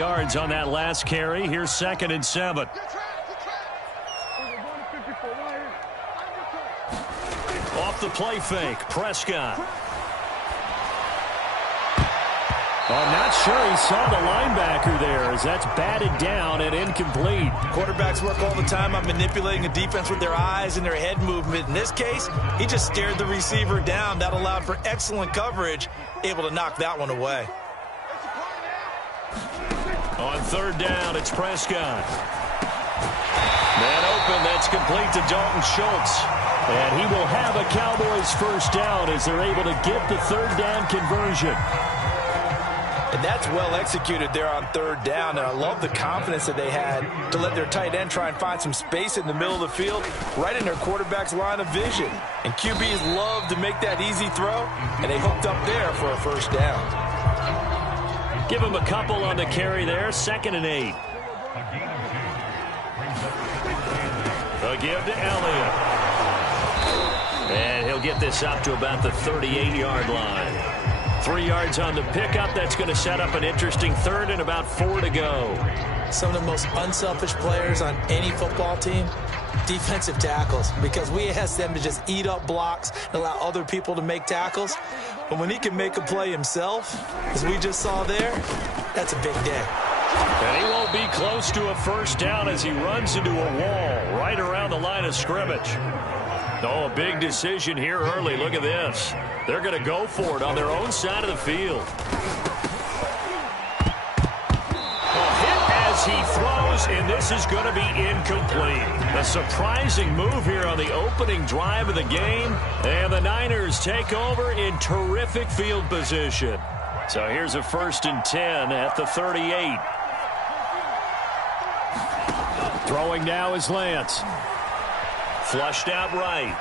Yards on that last carry. Here's 2nd and 7. Off the play fake, Prescott. I'm not sure he saw the linebacker there as that's batted down and incomplete. Quarterbacks work all the time on manipulating a defense with their eyes and their head movement. In this case, he just stared the receiver down. That allowed for excellent coverage, able to knock that one away. On 3rd down, it's Prescott. Man open, that's complete to Dalton Schultz. And he will have a Cowboys first down as they're able to get the 3rd down conversion. And that's well executed there on 3rd down. And I love the confidence that they had to let their tight end try and find some space in the middle of the field, right in their quarterback's line of vision. And QBs love to make that easy throw, and they hooked up there for a first down. Give him a couple on the carry there. 2nd and 8. A give to Elliott. And he'll get this up to about the 38-yard line. 3 yards on the pickup. That's going to set up an interesting 3rd and about 4 to go. Some of the most unselfish players on any football team, defensive tackles, because we ask them to just eat up blocks and allow other people to make tackles. But when he can make a play himself, as we just saw there, that's a big day. And he won't be close to a first down as he runs into a wall right around the line of scrimmage. Oh, a big decision here early. Look at this. They're going to go for it on their own side of the field. He throws, and this is going to be incomplete. A surprising move here on the opening drive of the game, and the Niners take over in terrific field position. So here's a 1st and 10 at the 38. Throwing now is Lance. Flushed out right.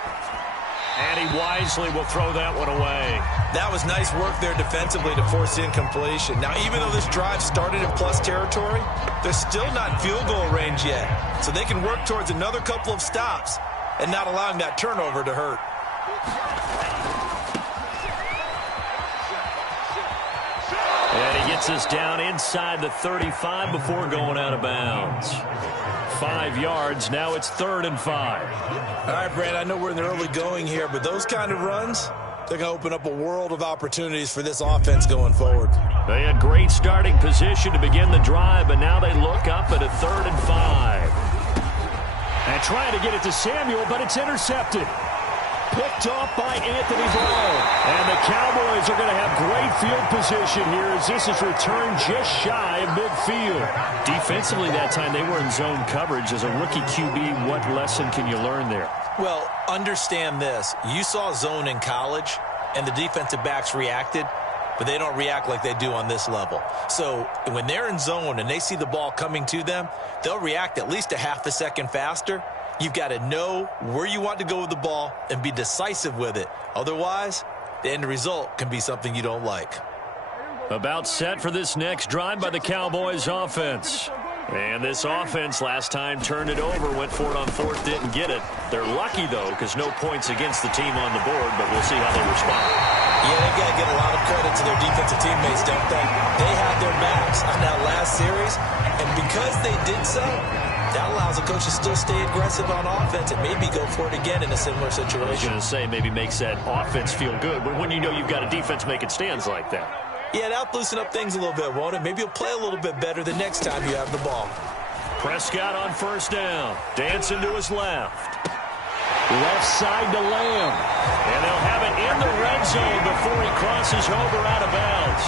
And he wisely will throw that one away. That was nice work there defensively to force incompletion. Now, even though this drive started in plus territory, they're still not in field goal range yet. So they can work towards another couple of stops and not allowing that turnover to hurt. And he gets us down inside the 35 before going out of bounds. 5 yards. Now it's 3rd and 5. All right, Brand, I know we're in the early going here, but those kind of runs, they're going to open up a world of opportunities for this offense going forward. They had great starting position to begin the drive, but now they look up at a 3rd and 5. And trying to get it to Samuel, but it's intercepted. Picked off by Anthony Brown. And the Cowboys are going to have great field position here as this is returned just shy of midfield. Defensively that time they were in zone coverage. As a rookie QB, what lesson can you learn there? Well, understand this. You saw zone in college, and the defensive backs reacted, but they don't react like they do on this level. So when they're in zone and they see the ball coming to them, they'll react at least a half a second faster. You've got to know where you want to go with the ball and be decisive with it. Otherwise, the end result can be something you don't like. About set for this next drive by the Cowboys offense. And this offense last time turned it over, went for it on 4th, didn't get it. They're lucky, though, because no points against the team on the board, but we'll see how they respond. Yeah, they've got to get a lot of credit to their defensive teammates, don't they? They had their backs on that last series, and because they did so, that allows the coach to still stay aggressive on offense and maybe go for it again in a similar situation. I was going to say maybe makes that offense feel good, but when you know you've got a defense making stands like that. Yeah, that'll loosen up things a little bit, won't it? Maybe you'll play a little bit better the next time you have the ball. Prescott on 1st down. Dancing to his left. Left side to Lamb. And they'll have it in the red zone before he crosses over out of bounds.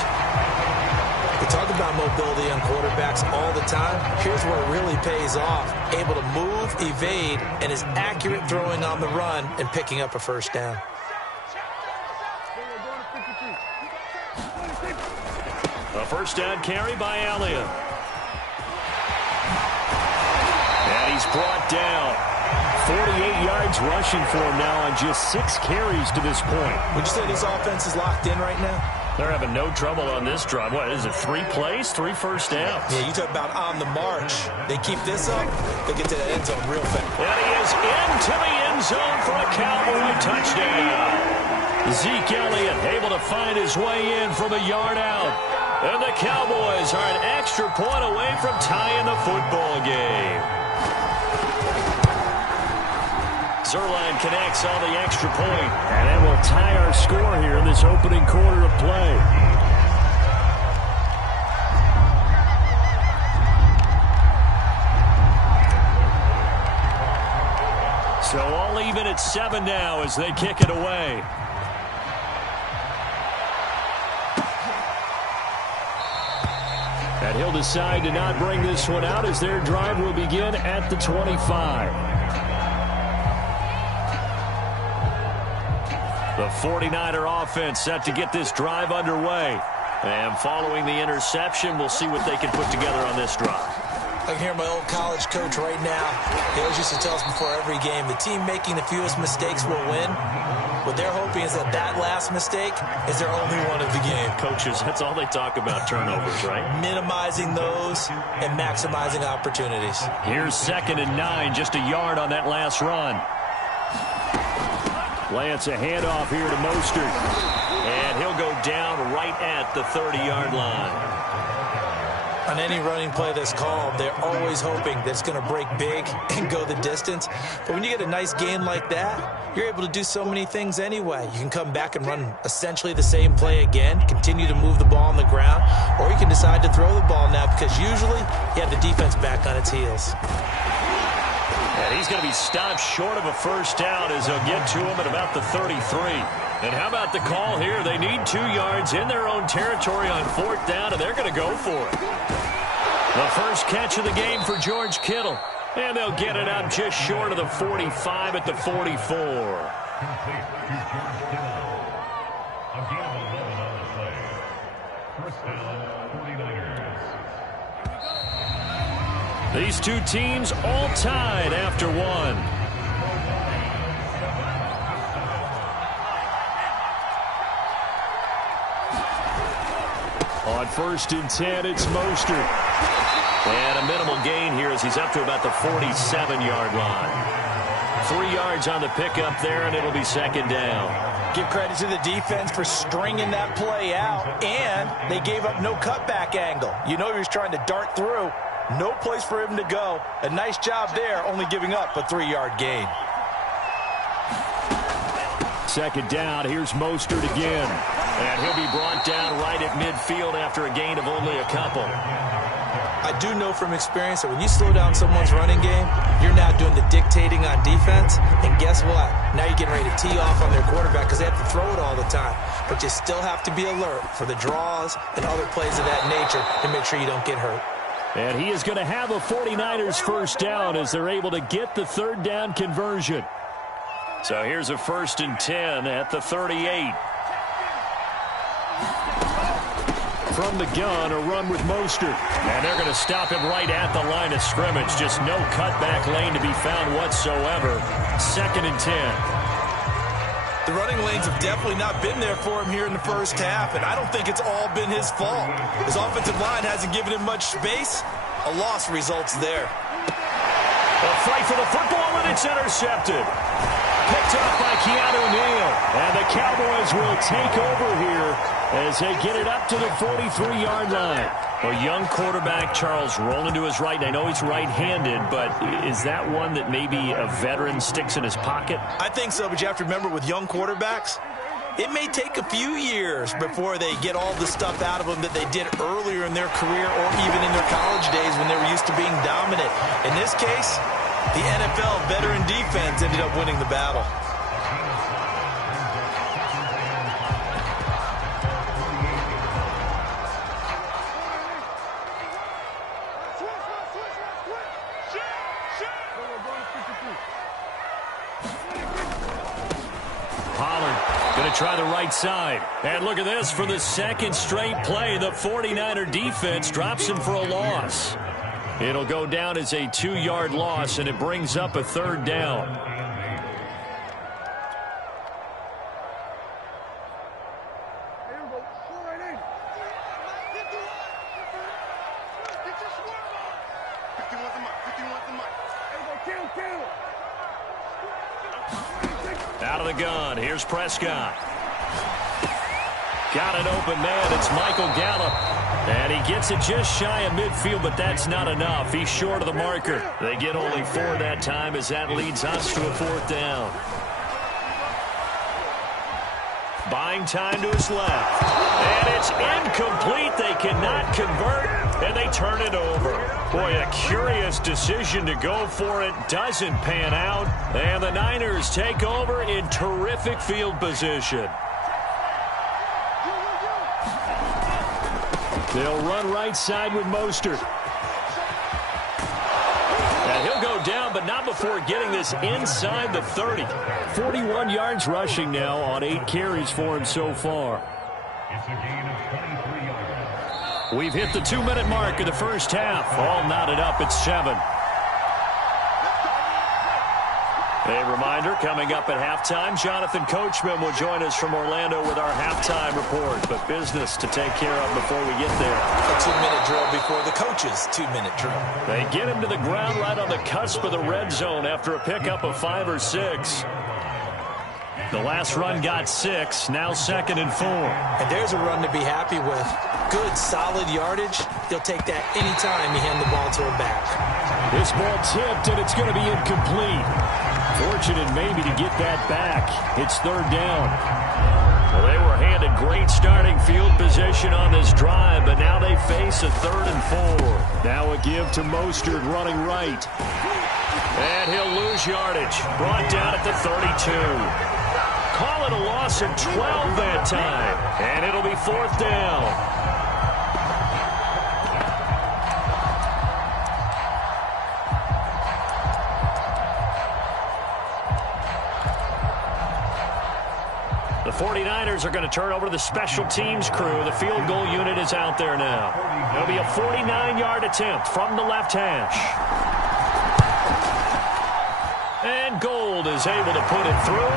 We talk about mobility on quarterbacks all the time. Here's where it really pays off. Able to move, evade, and is accurate throwing on the run and picking up a first down. A first down carry by Elliott. And he's brought down. 48 yards rushing for him now on just 6 carries to this point. Would you say this offense is locked in right now? They're having no trouble on this drive. What is it, 3 plays, 3 first downs? Yeah, you talk about on the march. They keep this up, they get to the end zone real fast. And he is into the end zone for a Cowboy touchdown. Zeke Elliott able to find his way in from a yard out. And the Cowboys are an extra point away from tying the football game. Zerline connects on the extra point, and that will tie our score here in this opening quarter of play. So all even at 7 now as they kick it away. And he'll decide to not bring this one out as their drive will begin at the 25. The 49er offense set to get this drive underway. And following the interception, we'll see what they can put together on this drive. I can hear my old college coach right now. He always used to tell us before every game, the team making the fewest mistakes will win. What they're hoping is that that last mistake is their only one of the game. Coaches, that's all they talk about, turnovers, right? Minimizing those and maximizing opportunities. Here's 2nd and 9, just a yard on that last run. Lance a handoff here to Mostert. And he'll go down right at the 30-yard line. On any running play that's called, they're always hoping that it's going to break big and go the distance. But when you get a nice gain like that, you're able to do so many things anyway. You can come back and run essentially the same play again, continue to move the ball on the ground, or you can decide to throw the ball now because usually you have the defense back on its heels. And he's going to be stopped short of a first down as they'll get to him at about the 33. And how about the call here? They need 2 yards in their own territory on 4th down, and they're going to go for it. The first catch of the game for George Kittle. And they'll get it up just short of the 45 at the 44. These two teams all tied after 1. On 1st and 10, it's Mostert. And a minimal gain here as he's up to about the 47-yard line. 3 yards on the pickup there, and it'll be 2nd down. Give credit to the defense for stringing that play out, and they gave up no cutback angle. You know he was trying to dart through. No place for him to go. A nice job there, only giving up a 3-yard gain. 2nd down, here's Mostert again. And he'll be brought down right at midfield after a gain of only a couple. I do know from experience that when you slow down someone's running game, you're now doing the dictating on defense. And guess what? Now you're getting ready to tee off on their quarterback because they have to throw it all the time. But you still have to be alert for the draws and other plays of that nature to make sure you don't get hurt. And he is going to have a 49ers first down as they're able to get the 3rd down conversion. So here's a 1st and 10 at the 38. From the gun, a run with Mostert. And they're going to stop him right at the line of scrimmage. Just no cutback lane to be found whatsoever. 2nd and 10. The running lanes have definitely not been there for him here in the first half, and I don't think it's all been his fault. His offensive line hasn't given him much space. A loss results there. A fight for the football, and it's intercepted. Picked off by Keanu Neal. And the Cowboys will take over here as they get it up to the 43-yard line. A young quarterback, Charles, rolling to his right. I know he's right-handed, but is that one that maybe a veteran sticks in his pocket? I think so, but you have to remember with young quarterbacks, it may take a few years before they get all the stuff out of them that they did earlier in their career or even in their college days when they were used to being dominant. In this case, the NFL veteran defense ended up winning the battle. Try the right side. And look at this. For the 2nd straight play, the 49er defense drops him for a loss. It'll go down as a 2-yard loss, and it brings up a 3rd down. Out of the gun. Here's Prescott. Got an open man. It's Michael Gallup. And he gets it just shy of midfield, but that's not enough. He's short of the marker. They get only 4 that time as that leads us to a 4th down. Buying time to his left. And it's incomplete. They cannot convert, and they turn it over. Boy, a curious decision to go for it. Doesn't pan out. And the Niners take over in terrific field position. They'll run right side with Mostert. And he'll go down, but not before getting this inside the 30. 41 yards rushing now on 8 carries for him so far. It's a gain of 23 yards. We've hit the 2-minute mark of the first half. All knotted up at 7. A reminder, coming up at halftime, Jonathan Coachman will join us from Orlando with our halftime report. But business to take care of before we get there. A 2-minute drill before the coach's 2-minute drill. They get him to the ground right on the cusp of the red zone after a pickup of 5 or 6. The last run got 6, now 2nd and 4. And there's a run to be happy with. Good, solid yardage. He'll take that anytime you hand the ball to him back. This ball tipped, and it's going to be incomplete. Fortunate maybe to get that back. It's 3rd down. Well, they were handed great starting field position on this drive, but now they face a 3rd and 4. Now a give to Mostert running right. And he'll lose yardage. Brought down at the 32. Call it a loss of 12 that time. And it'll be 4th down. The 49ers are going to turn over to the special teams crew. The field goal unit is out there now. It'll be a 49-yard attempt from the left hash. And Gold is able to put it through.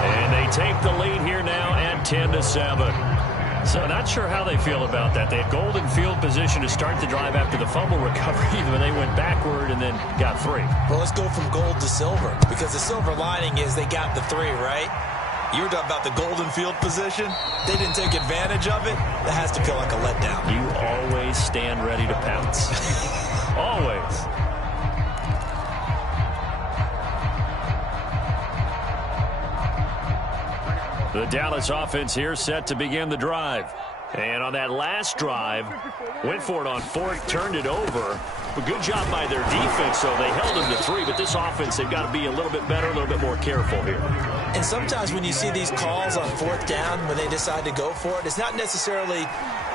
And they take the lead here now at 10-7. So not sure how they feel about that. They had Gold in field position to start the drive after the fumble recovery, but they went backward and then got 3. Well, let's go from gold to silver, because the silver lining is they got the 3, right? You were talking about the golden field position. They didn't take advantage of it. That has to feel like a letdown. You always stand ready to pounce. Always. The Dallas offense here set to begin the drive. And on that last drive, went for it on 4th, turned it over. But good job by their defense, though. They held them to 3, but this offense, they've got to be a little bit better, a little bit more careful here. And sometimes when you see these calls on 4th down, when they decide to go for it, it's not necessarily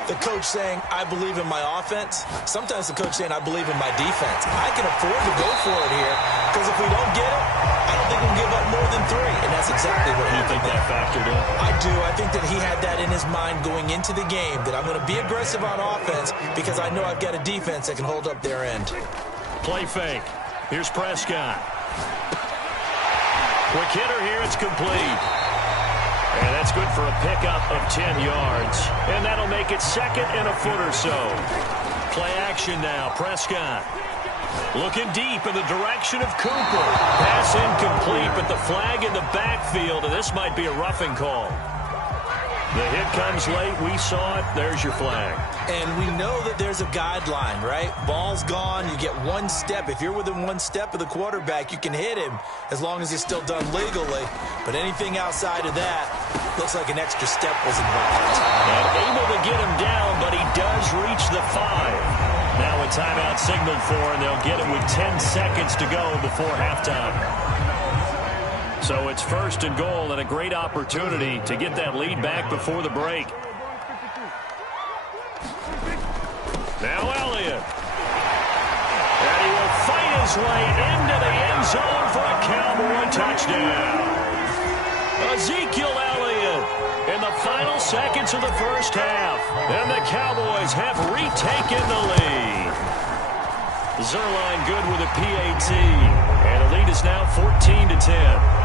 the coach saying, I believe in my offense. Sometimes the coach saying, I believe in my defense. I can afford to go for it here, because if we don't get it, I don't think we'll give up more than 3. And that's exactly what happened. You think that factored in? I do. I think that he had that in his mind going into the game, that I'm going to be aggressive on offense because I know I've got a defense that can hold up their end. Play fake. Here's Prescott. Quick hitter here. It's complete. And that's good for a pickup of 10 yards. And that'll make it 2nd and a foot or so. Play action now. Prescott looking deep in the direction of Cooper. Pass incomplete, but the flag in the backfield, and this might be a roughing call. The hit comes late. We saw it. There's your flag. And we know that there's a guideline, right? Ball's gone. You get 1 step. If you're within 1 step of the quarterback, you can hit him as long as it's still done legally. But anything outside of that looks like an extra step was involved. And able to get him down, but he does reach the 5. Now a timeout signaled for, and they'll get it with 10 seconds to go before halftime. So it's 1st and goal, and a great opportunity to get that lead back before the break. Now Elliott. And he will fight his way into the end zone for a Cowboy touchdown. Ezekiel Elliott in the final seconds of the first half. And the Cowboys have retaken the lead. Zerline good with a PAT. And the lead is now 14-10.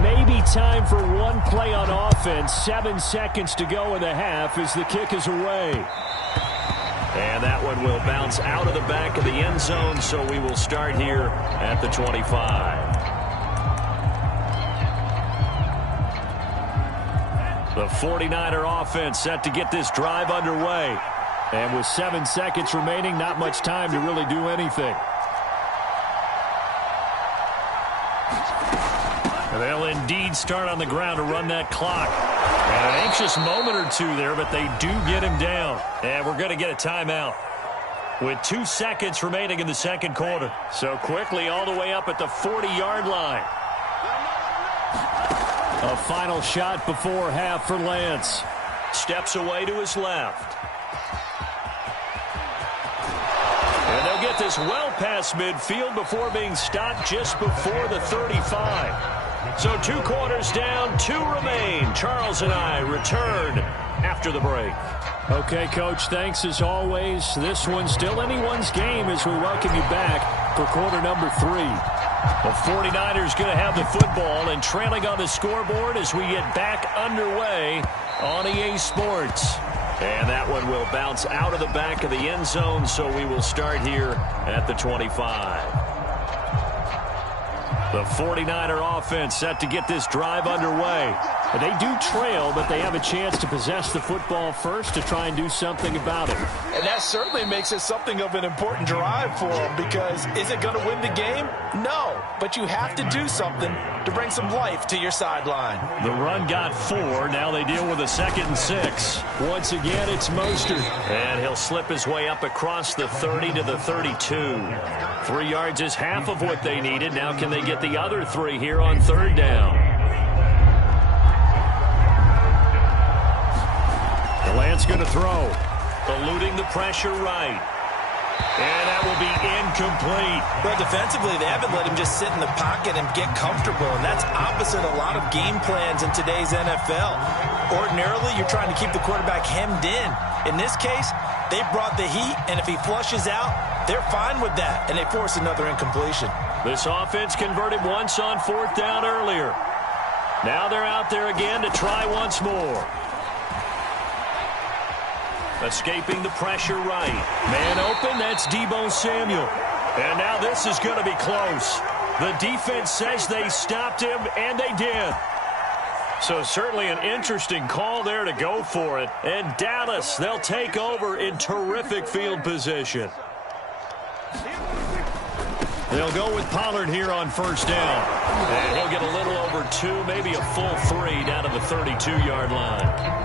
Maybe time for one play on offense. 7 seconds to go in the half as the kick is away. And that one will bounce out of the back of the end zone, so we will start here at the 25. The 49er offense set to get this drive underway. And with 7 seconds remaining, not much time to really do anything. They'll indeed start on the ground to run that clock. And an anxious moment or two there, but they do get him down. And we're going to get a timeout with 2 seconds remaining in the second quarter. So quickly all the way up at the 40-yard line. A final shot before half for Lance. Steps away to his left. And they'll get this well past midfield before being stopped just before the 35. So 2 quarters down, 2 remain. Charles and I return after the break. Okay, Coach, thanks as always. This one's still anyone's game as we welcome you back for quarter number 3. The 49ers going to have the football and trailing on the scoreboard as we get back underway on EA Sports. And that one will bounce out of the back of the end zone, so we will start here at the 25. The 49er offense set to get this drive underway. They do trail, but they have a chance to possess the football first to try and do something about it. And that certainly makes it something of an important drive for them, because is it going to win the game? No, but you have to do something to bring some life to your sideline. The run got 4. Now they deal with a 2nd and 6. Once again, it's Mostert. And he'll slip his way up across the 30 to the 32. 3 yards is half of what they needed. Now can they get the other 3 here on 3rd down? Lance going to throw. Eluding the pressure right. And that will be incomplete. Well, defensively, they haven't let him just sit in the pocket and get comfortable, and that's opposite a lot of game plans in today's NFL. Ordinarily, you're trying to keep the quarterback hemmed in. In this case, they brought the heat, and if he flushes out, they're fine with that, and they force another incompletion. This offense converted once on 4th down earlier. Now they're out there again to try once more. Escaping the pressure right. Man open, that's Deebo Samuel. And now this is going to be close. The defense says they stopped him, and they did. So certainly an interesting call there to go for it. And Dallas, they'll take over in terrific field position. They'll go with Pollard here on 1st down. And he'll get a little over 2, maybe a full 3 down to the 32-yard line.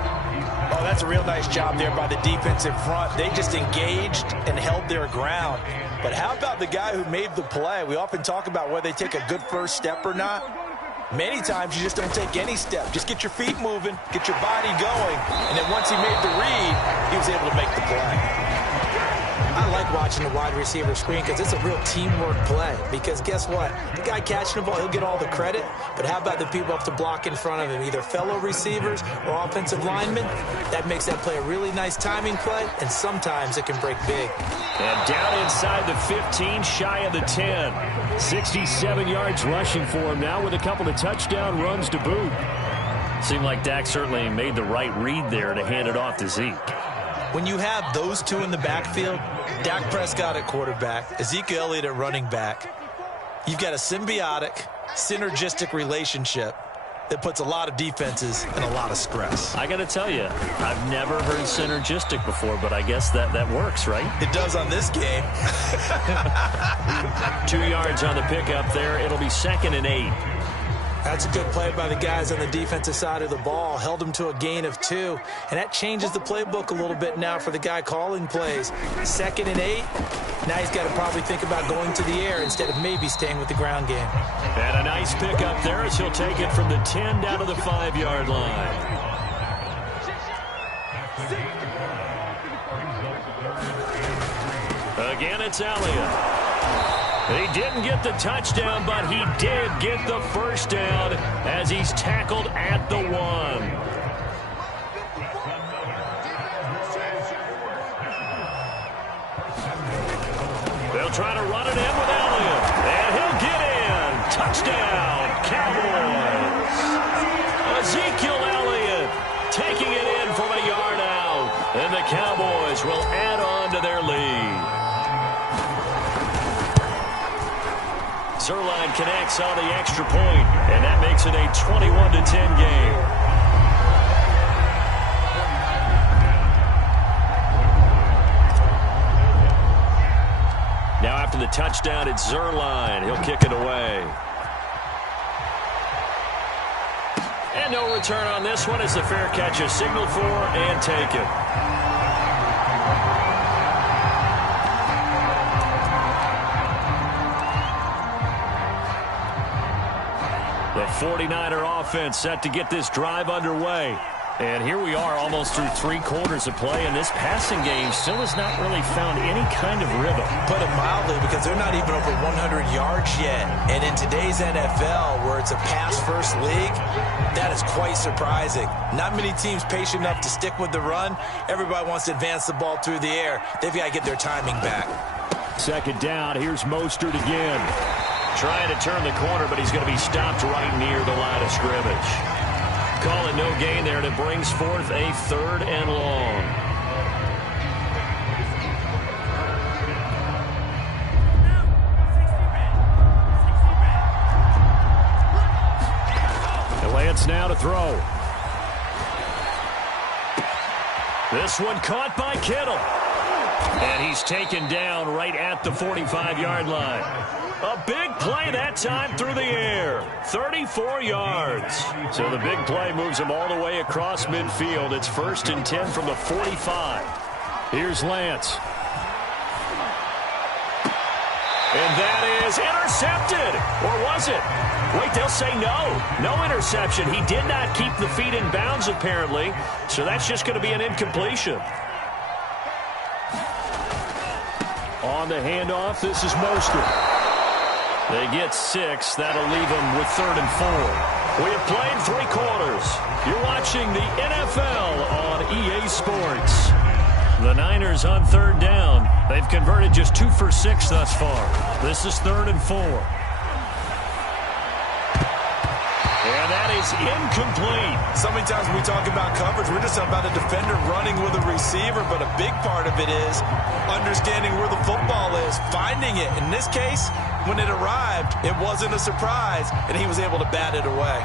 Oh, that's a real nice job there by the defensive front. They just engaged and held their ground. But how about the guy who made the play? We often talk about whether they take a good first step or not. Many times you just don't take any step. Just get your feet moving, get your body going, and then once he made the read, he was able to make the play. I like watching the wide receiver screen because it's a real teamwork play. Because guess what? The guy catching the ball, he'll get all the credit. But how about the people up to block in front of him, either fellow receivers or offensive linemen? That makes that play a really nice timing play, and sometimes it can break big. And down inside the 15, shy of the 10. 67 yards rushing for him now with a couple of touchdown runs to boot. Seemed like Dak certainly made the right read there to hand it off to Zeke. When you have those two in the backfield, Dak Prescott at quarterback, Ezekiel Elliott at running back, you've got a symbiotic, synergistic relationship that puts a lot of defenses in a lot of stress. I got to tell you, I've never heard synergistic before, but I guess that works, right? It does on this game. 2 yards on the pickup there. It'll be 2nd and 8. That's a good play by the guys on the defensive side of the ball. Held them to a gain of 2. And that changes the playbook a little bit now for the guy calling plays. 2nd and 8. Now he's got to probably think about going to the air instead of maybe staying with the ground game. And a nice pickup there as he'll take it from the 10 down to the 5-yard line. Again, it's Elliott. He didn't get the touchdown, but he did get the first down as he's tackled at the 1. They'll try to run it in with Elliott, and he'll get in. Touchdown, Cowboys. Ezekiel Elliott taking it in from a yard out, and the Cowboys will add on to their lead. Zerline connects on the extra point, and that makes it a 21-10 game. touchdown. It's Zerline. He'll kick it away. And no return on this one as the fair catch is signaled for and taken. The 49er offense set to get this drive underway. And here we are almost through 3 quarters of play, and this passing game still has not really found any kind of rhythm. Put it mildly, because they're not even over 100 yards yet. And in today's NFL, where it's a pass-first league, that is quite surprising. Not many teams patient enough to stick with the run. Everybody wants to advance the ball through the air. They've got to get their timing back. Second down, here's Mostert again. Trying to turn the corner, but he's going to be stopped right near the line of scrimmage. Call it no gain there, and it brings forth a 3rd and long. And Lance now to throw. This one caught by Kittle. And he's taken down right at the 45-yard line. A big play that time through the air. 34 yards. So the big play moves him all the way across midfield. It's 1st and 10 from the 45. Here's Lance. And that is intercepted. Or was it? Wait, they'll say no. No interception. He did not keep the feet in bounds, apparently. So that's just going to be an incompletion. On the handoff, this is Mostert. They get 6. That'll leave them with 3rd and 4. We have played 3 quarters. You're watching the NFL on EA Sports. The Niners on 3rd down. They've converted just 2 for 6 thus far. This is 3rd and 4. And that is incomplete. So many times when we talk about coverage, we're just about a defender running with a receiver, but a big part of it is understanding where the football is, finding it. In this case, when it arrived, it wasn't a surprise, and he was able to bat it away.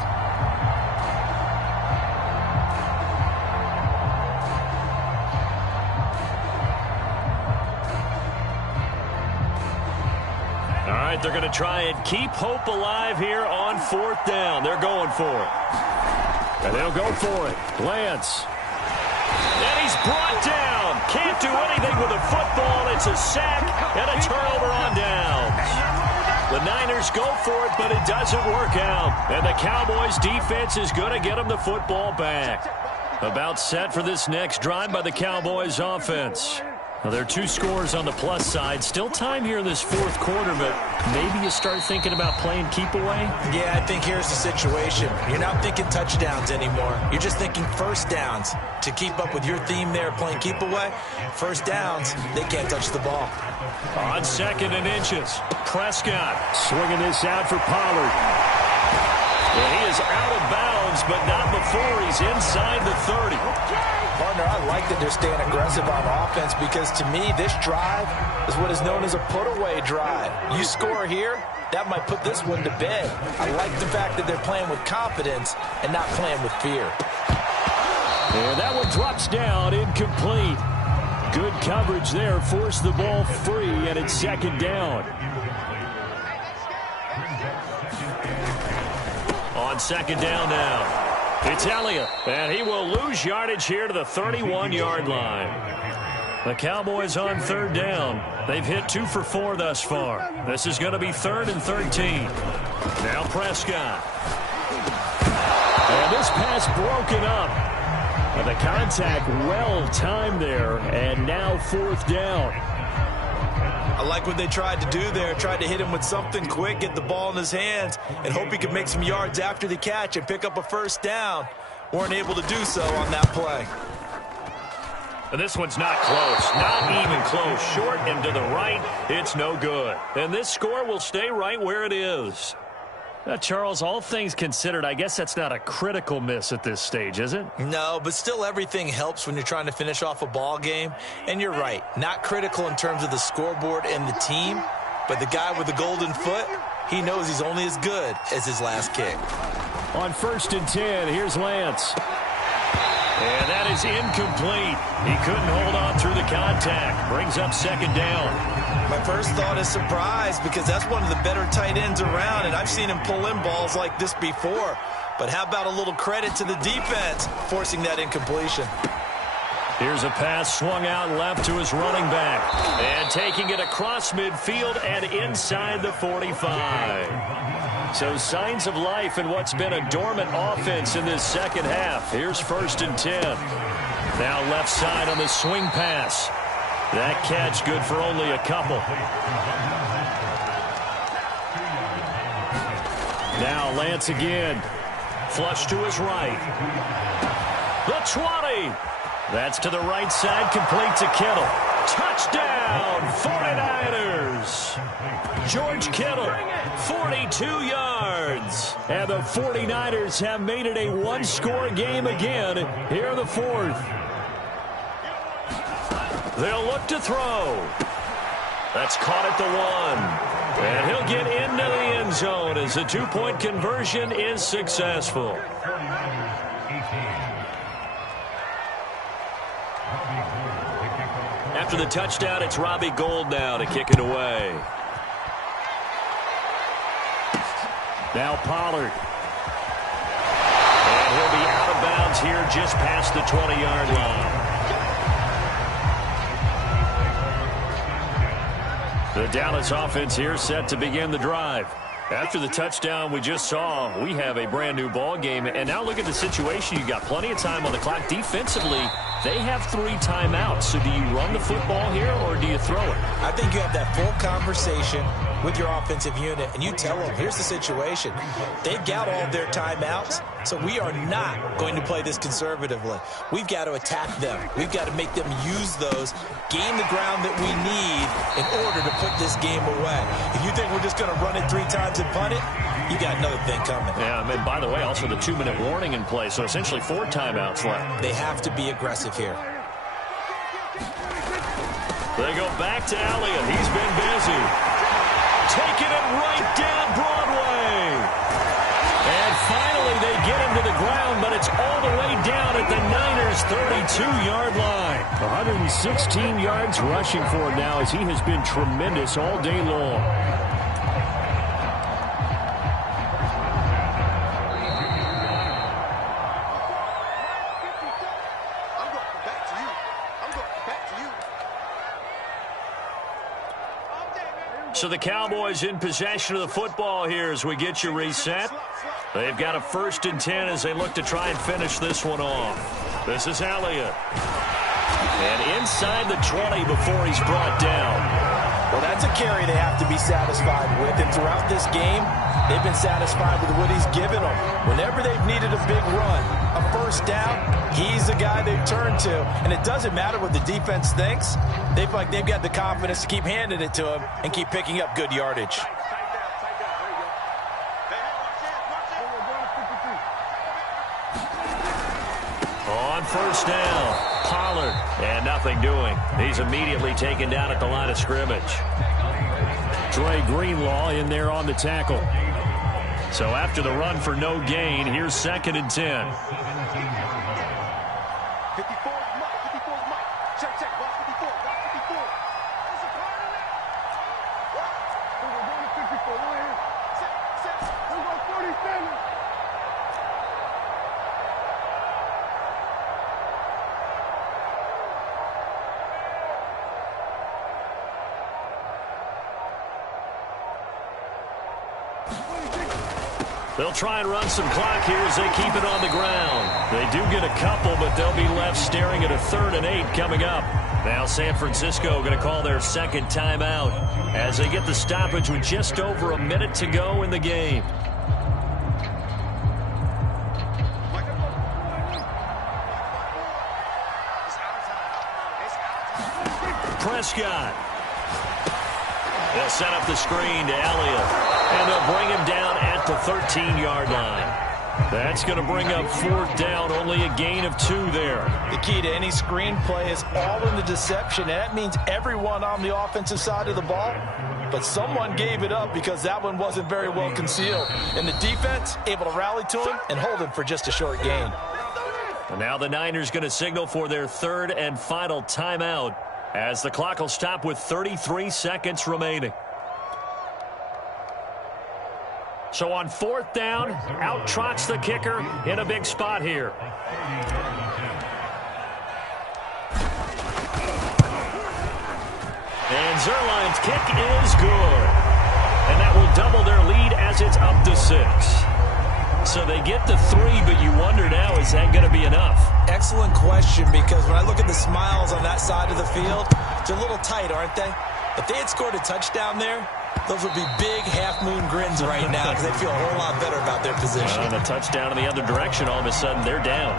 All right, they're going to try and keep hope alive here on 4th down. They're going for it. And they'll go for it. Lance. And he's brought down. Can't do anything with a football. It's a sack and a turnover on downs. The Niners go for it, but it doesn't work out. And the Cowboys defense is going to get them the football back. About set for this next drive by the Cowboys offense. Well, there are 2 scores on the plus side. Still time here in this 4th quarter, but maybe you start thinking about playing keep away? Yeah, I think here's the situation. You're not thinking touchdowns anymore. You're just thinking first downs. To keep up with your theme there, playing keep away, first downs, they can't touch the ball. On 2nd and inches, Prescott swinging this out for Pollard. And he is out of bounds, but not before he's inside the 30. Partner, I like that they're staying aggressive on offense because, to me, this drive is what is known as a put-away drive. You score here, that might put this one to bed. I like the fact that they're playing with confidence and not playing with fear. And that one drops down, incomplete. Good coverage there, forced the ball free, and it's 2nd down. On 2nd down now. It's Elliott, and he will lose yardage here to the 31-yard line. The Cowboys on 3rd down. They've hit 2 for 4 thus far. This is going to be 3rd and 13. Now Prescott. And this pass broken up. And the contact well timed there, and now 4th down. I like what they tried to do there. Tried to hit him with something quick, get the ball in his hands, and hope he could make some yards after the catch and pick up a first down. Weren't able to do so on that play. And this one's not close. Not even close. Short and to the right. It's no good. And this score will stay right where it is. Charles, all things considered, I guess that's not a critical miss at this stage, is it? No, but still everything helps when you're trying to finish off a ball game. And you're right, not critical in terms of the scoreboard and the team, but the guy with the golden foot, he knows he's only as good as his last kick. On 1st and 10, here's Lance. And that is incomplete. He couldn't hold on through the contact. Brings up second down. My first thought is surprise because that's one of the better tight ends around, and I've seen him pull in balls like this before. But how about a little credit to the defense forcing that incompletion? Here's a pass swung out left to his running back. And taking it across midfield and inside the 45. So signs of life in what's been a dormant offense in this second half. Here's 1st and 10. Now left side on the swing pass. That catch good for only a couple. Now Lance again. Flush to his right. The 20. That's to the right side, complete to Kittle. Touchdown, 49ers. George Kittle, 42 yards. And the 49ers have made it a one-score game again here in the 4th. They'll look to throw. That's caught at the 1. And he'll get into the end zone as the two-point conversion is successful. After the touchdown, it's Robbie Gould now to kick it away. Now Pollard. And he'll be out of bounds here just past the 20-yard line. The Dallas offense here set to begin the drive. After the touchdown we just saw, we have a brand-new ball game. And now look at the situation. You got plenty of time on the clock. Defensively, they have 3 timeouts. So do you run the football here or do you throw it? I think you have that full conversation with your offensive unit, and you tell them, here's the situation. They've got all of their timeouts, so we are not going to play this conservatively. We've got to attack them. We've got to make them use those, gain the ground that we need in order to put this game away. If you think we're just going to run it 3 times and punt it, you got another thing coming. Yeah, and by the way, also the 2-minute warning in play, so essentially 4 timeouts left. They have to be aggressive here. They go back to Elliott. He's been busy. Taking it right down Broadway. And finally they get him to the ground, but it's all the way down at the Niners' 32-yard line. 116 yards rushing for him now as he has been tremendous all day long. So the Cowboys in possession of the football here as we get you reset. They've got a 1st and 10 as they look to try and finish this one off. This is Elliott. And inside the 20 before he's brought down. Well, that's a carry they have to be satisfied with. And throughout this game, they've been satisfied with what he's given them. Whenever they've needed a big run, a 1st down, he's the guy they've turned to. And it doesn't matter what the defense thinks. They feel like they've got the confidence to keep handing it to him and keep picking up good yardage. On 1st down, Pollard, and nothing doing. He's immediately taken down at the line of scrimmage. Dre Greenlaw in there on the tackle. So after the run for no gain, here's 2nd and 10. They'll try and run some clock here as they keep it on the ground. They do get a couple, but they'll be left staring at a 3rd and 8 coming up. Now San Francisco going to call their 2nd timeout as they get the stoppage with just over a minute to go in the game. Prescott. They'll set up the screen to Elliott. And they'll bring him down at the 13-yard line. That's going to bring up 4th down, only a gain of 2 there. The key to any screen play is all in the deception. And that means everyone on the offensive side of the ball. But someone gave it up because that one wasn't very well concealed. And the defense able to rally to him and hold him for just a short gain. And now the Niners going to signal for their third and final timeout as the clock will stop with 33 seconds remaining. So on fourth down, out trots the kicker in a big spot here. And Zuerlein's kick is good. And that will double their lead as it's up to 6. So they get the 3, but you wonder now, is that going to be enough? Excellent question, because when I look at the smiles on that side of the field, they're a little tight, aren't they? If they had scored a touchdown there, those would be big half-moon grins right now because they feel a whole lot better about their position. And a touchdown in the other direction, all of a sudden they're down.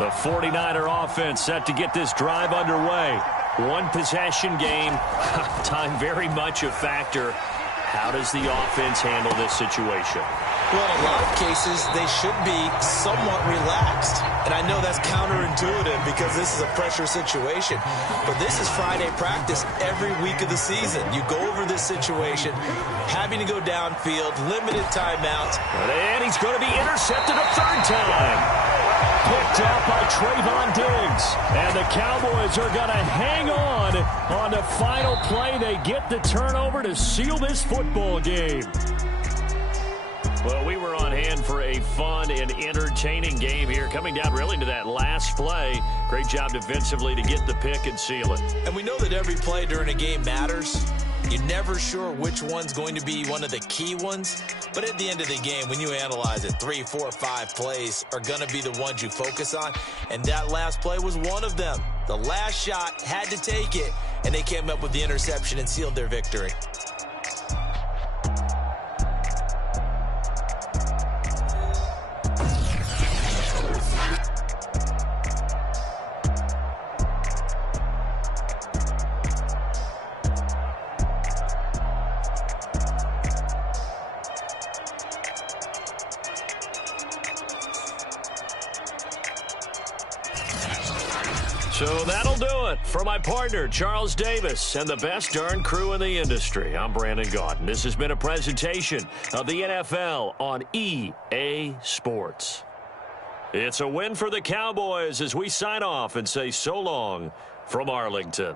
The 49er offense set to get this drive underway. One possession game, time very much a factor. How does the offense handle this situation? Well, in a lot of cases, they should be somewhat relaxed. And I know that's counterintuitive because this is a pressure situation. But this is Friday practice every week of the season. You go over this situation, having to go downfield, limited timeouts. And he's going to be intercepted a third time. Picked up by Trayvon Diggs. And the Cowboys are going to hang on the final play. They get the turnover to seal this football game. Well, we were on hand for a fun and entertaining game here. Coming down really to that last play. Great job defensively to get the pick and seal it. And we know that every play during a game matters. You're never sure which one's going to be one of the key ones. But at the end of the game, when you analyze it, 3, 4, 5 plays are going to be the ones you focus on. And that last play was one of them. The last shot had to take it, and they came up with the interception and sealed their victory. So that'll do it for my partner, Charles Davis, and the best darn crew in the industry. I'm Brandon Gaudin. This has been a presentation of the NFL on EA Sports. It's a win for the Cowboys as we sign off and say so long from Arlington.